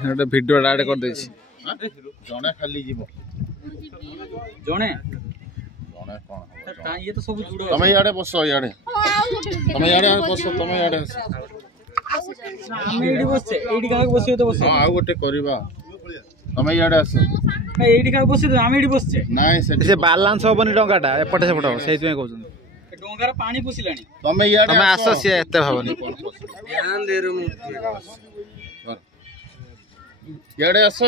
ଗୋଟେ ଭିଡିଓ ଆଡ କରି ଦେଇଛି ଜଣେ ଖାଲି ଯିବ ଜଣେ ଜଣେ କଣ ଇଏ ତ ସବୁ ଜୁଡ ତମେ ଇଆଡେ ବସ ଇଆଡେ ତମେ ଇଆଡେ ବସ ତମେ ଇଆଡେ ଆସ ଆମେ ଏଇଠି ବସଛେ ଏଇଠି କାହାକୁ ବସିବ ତ ବସିବ ଆଉ ଗୋଟେ କରିବା ତମେ ଇଆଡେ ଆସ ଏଇଠି କାହାକୁ ବସିବ ଆମେ ଏଇଠି ବସଛେ ନାଇଁ ସେ ବାଲାନ୍ସ ହବନି ଟଙ୍କାଟା ଏପଟେ ସେପଟେ ହବ ସେଇଥିପାଇଁ କହୁଛନ୍ତି ଡଙ୍ଗାର ପାଣି ପଶିଲାଣି ତମେ ଇଆଡେ ତମେ ଆସ ସିଏ ଏତେ ଭାବନି ଇଆଡେ ଆସ